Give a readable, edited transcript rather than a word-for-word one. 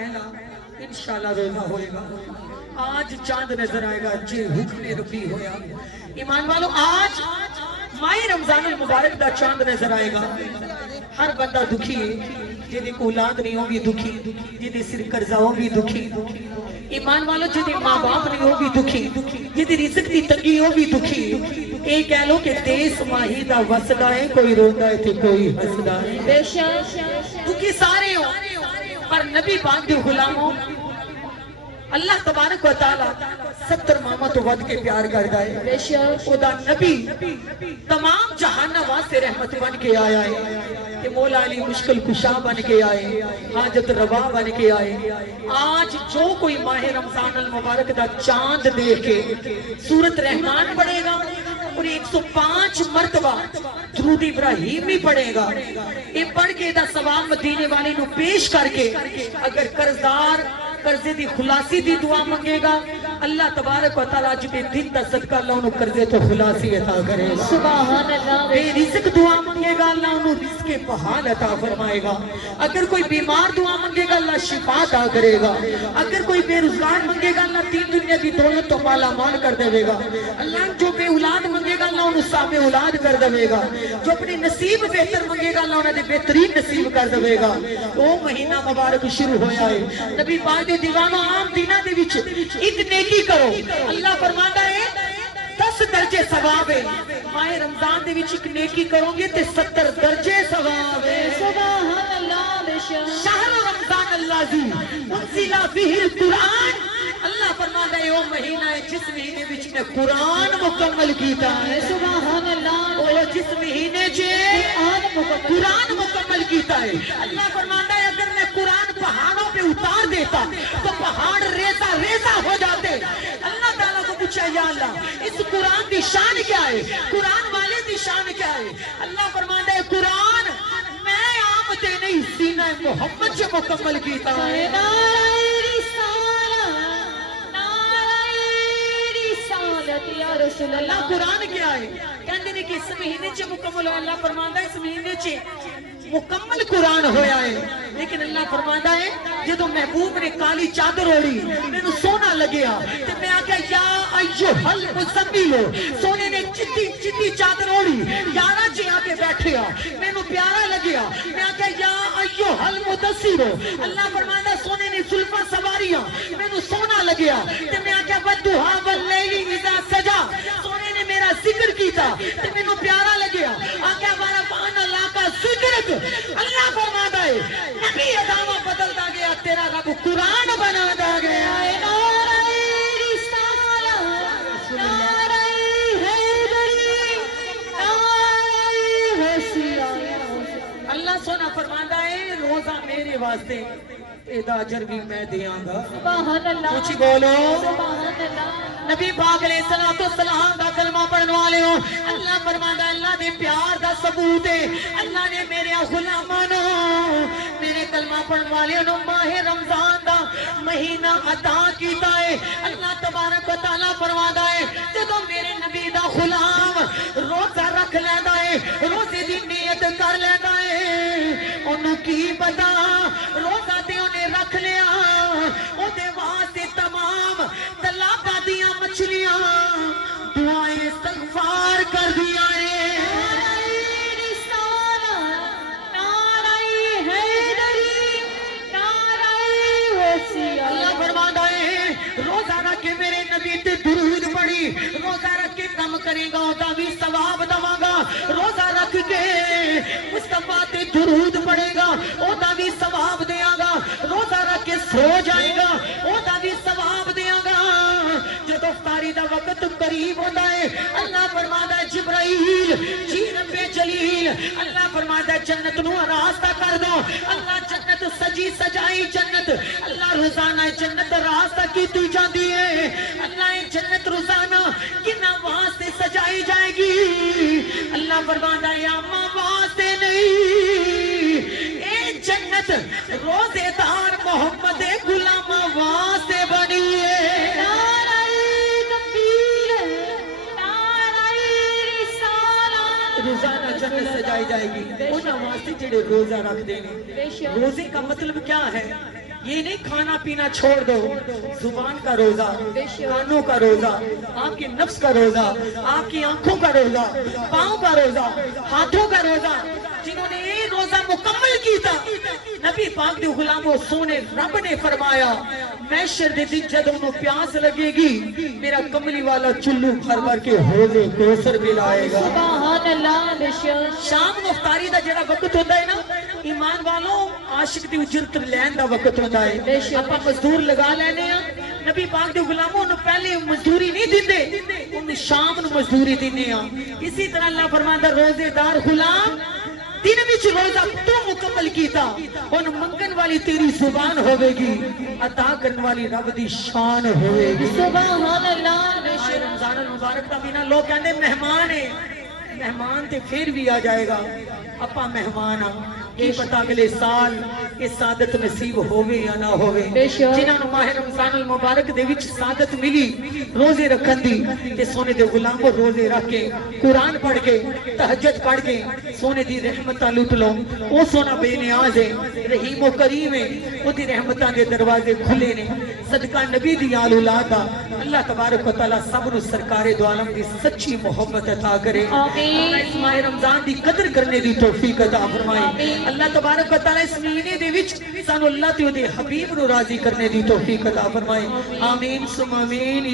پہلا انشاءاللہ روزہ ہوئے گا. آج چاند نظر آئے گا جے حکم ربی ہویا. ایمان والو آج ماہ رمضان المبارک دا چاند نظر آئے گا. ہر بندہ دکھی ہے، جیدے کو اولاد نہیں ہو بھی دکھی، جیدے سر قرضہ ہو بھی دکھی. ایمان والو جیدے ماں باپ نہیں ہو بھی دکھی، جیدے رزق دی تنگی ہو بھی دکھی. اے کہہ لو کہ دیس ماہی دا وسدہ ہے، کوئی روندہ ہے تے کوئی ہسدہ ہے. بے شک دکھی سارے ہو پر نبی پاک دے غلاموں اللہ تبارک و تعالی 70 ماما تو ود کے پیار کردا ہے. بے شک خدا نبی تمام جہان واسطے رحمت بن کے آیا ہے کہ مولا علی مشکل کشا بن کے آئے، حاجت روا بن کے آئے. آج جو کوئی ماہ رمضان المبارک دا چاند دیکھ کے سورت رحمان پڑھے گا اور 105 مرتبہ درود ابراہیم بھی پڑھے گا، یہ پڑھ کے دا ثواب مدینے والے نو پیش کر کے اگر قرضدار قرضے دی خلاصی دی دعا منگے گا، اللہ تبارک و تعالیٰ جبے دن دا صدقہ اللہ انہوں قرضے تو خلاصی عطا کرے گا. سبحان اللہ. بے رزق دعا منگے گا اللہ انہوں رزق بحال عطا فرمائے گا. اگر کوئی بیمار دعا منگے گا اللہ شفا عطا کرے گا. اگر کوئی بے روزگار منگے گا اللہ تین دنیا کی دولت تو مالا مال کر دے گا. اللہ جو بے اولاد منگے گا اللہ انہوں صاحب اولاد کر دے گا. جو اپنی نصیب بہتر منگے گا اللہ انہوں نے بہترین نصیب کر دے گا. وہ مہینہ مبارک شروع ہویا ہے. نبی پاک دے دیوانہ عام دینہ دے وچ ایک نیکی کرو، اللہ فرماتا ہے 10 درجے ثواب ہے. ماہ رمضان دے وچ ایک نیکی کرو گے تے 70 درجے ثواب ہے. سبحان اللہ. بے شک شہر رمضان الذی انزل فیہ القرآن. اللہ فرماتا ہے وہ مہینہ ہے جس مہینے وچ میں قرآن مکمل کیتا ہے. سبحان اللہ. وہ جس مہینے چے قرآن مکمل کیتا ہے. اللہ فرماتا ہے اگر میں قرآن پہاڑوں پہ اتار دیتا تو پہاڑ ریزہ ریزہ ہو جاتے. اللہ تعالیٰ کو پوچھا یا اللہ اس قرآن دی شان کیا ہے، قرآن والے دی شان کیا ہے؟ اللہ فرماتا ہے قرآن میں آمد نہیں سینہ محمد سے مکمل کیتا ہے. یا رسول اللہ اللہ. قرآن کیا ہے کہتے ہیں کہ اس مہینے چے مکمل ہوا. اللہ فرماتا ہے اس مہینے چے مکمل قرآن ہویا ہے. لیکن اللہ فرماتا ہے جدو محبوب نے کالی چادر اوڑی میں نو سونا لگیا تے میں آگیا یا ایوہل مزمل، سونے نے چٹی چادر اوڑی یارہ جے آگے بیٹھے میں نو پیارا لگیا. میں آگیا یا ایوہل مدثر، اللہ فرماتا ہے سونے نے زلفہ سواریاں میں نو سونا لگیا تے میں آگیا والدحا واللیل اذا سجا، سونے نے میرا ذکر کیتا تے میں نو پیارا لگیا. آگیا ورفعن اللہ کا ذکر. اللہ فرماتا ہے نبی ادامہ بدلتا گیا تیرا رب قرآن بناتا گیا. نعرہ رسالہ، نعرہ حیدری، نعرہ حسین. اللہ سونا فرماتا ہے روزہ میرے واسطے ایدہ اجر بھی میں دیاں گا. سبحان اللہ. کچھ بولو. سبحان اللہ. نبی پاک علیہ السلام دا کلمہ پڑھنے والے ہو. اللہ فرماتا ہے اللہ دے پیار دا ثبوت ہے اللہ نے میرے غلامانو میرے کلمہ پڑھنے والے نو ماہ رمضان دا مہینہ عطا کیتا ہے. اللہ تبارک و تعالیٰ فرماتا ہے جدو میرے نبی دا غلام روزہ رکھ لیتا ہے، روزے دی نیت کر لیتا ہے، انہوں کی پتا روزہ تے انہیں رکھ لیا او دے واسطے تمام طلاقہ دیا مچھلیاں دعائیں استغفار کر دیا ہے. نعرہ رسالہ، نعرہ حیدری، نعرہ حسین. اللہ فرماتا ہے روزہ رکھ کے میرے نبی تے درود پڑھی، روزہ رکھ کے کم کرے گا ہوتا بھی ثواب دوا گا. روزہ رکھ کے مصطفیٰ تے درود پڑھے گا ہوتا بھی ثواب دیا گا. روزہ رکھ کے سو جائے گا ہوتا بھی ثواب دیا گا. جب افطاری دا وقت قریب ہوتا ہے اللہ فرماتا ہے جبرائیل جی رب جلیل، اللہ فرماتا ہے جنت نو راستہ کر دو. اللہ جنت سجی سجائی جنت، اللہ روزانہ جنت راستہ کی تو جاندی ہے. اللہ جنت روزانہ کنا واسطے سجائی جائے گی. اللہ فرماتا ہے اما واسطے نہیں، اے جنت روزے دار محمد غلام واسطے بنی ہے. نعرہ تکبیر، نعرہ رسالہ. روزانہ جنت سجائی جائے گی انہاں واسطے جڑے روزہ رکھ دینے. بے شک. روزے کا مطلب کیا ہے؟ یہ نہیں کھانا پینا چھوڑ دو، زبان کا روزہ، کانوں کا روزہ، آپ کے نفس کا روزہ، آپ کی آنکھوں کا روزہ، پاؤں کا روزہ، ہاتھوں کا روزہ، جنہوں نے یہ روزہ مکمل کی تھا نبی پاک دے غلاموں سونے رب نے فرمایا محشر دے دن جد انہوں پیاس لگے گی میرا کملی والا چلو بھر بھر کے حوض کوثر بھی لائے گا۔ سبحان اللہ بے شک شام مفتاری دا جڑا وقت ہوتا ہے نا ایمان والوں عاشق دی اجرت لین دا وقت ہوتا ہے، اپا مزدور لگا لینے ہیں نبی پاک دے غلاموں انہوں پہلے مزدوری نہیں دیندے انہوں شام نو مزدوری دینے ہیں۔ اسی طرح اللہ فرماتا روزے دار غلام دن وچ روزہ تو مکمل کیتا ان منگن والی تیری زبان ہوئے گی، عطا کرنے والی رب دی شان ہوئے گی۔ سبحان اللہ بے شک رمضان المبارک دا مہینہ لوگ کہندے مہمان ہے، مہمان تے پھر بھی آ جائے گا، اپا مہمان آ کی پتا اگلے سال یہ سعادت نصیب ہوئے یا نہ ہوئے۔ جنہاں نو ماہ رمضان المبارک دے وچ سعادت ملی روزے رکھن دی تے سونے دے غلاموں روزے رکھ کے قرآن پڑھ کے تہجد پڑھ کے سونے دی رحمتاں لوٹ لو۔ او سونا بے نیاز ہے، رحیم و کریم ہے، او دی رحمتاں دے دروازے کھلے نے، صدقہ نبی دی آل اولاد دا اللہ تبارک و تعالی سب نو سرکار دو عالم دی سچی محبت عطا کرے۔ آمین۔ اس ماہ رمضان دی قدر کرنے دی توفیق عطا فرمائے۔ اللہ تبارک و تعالی اس مہینے دے وچ سانو اللہ تے دے حبیب نو راضی کرنے دی توفیق عطا فرمائے۔ آمین ثم آمین۔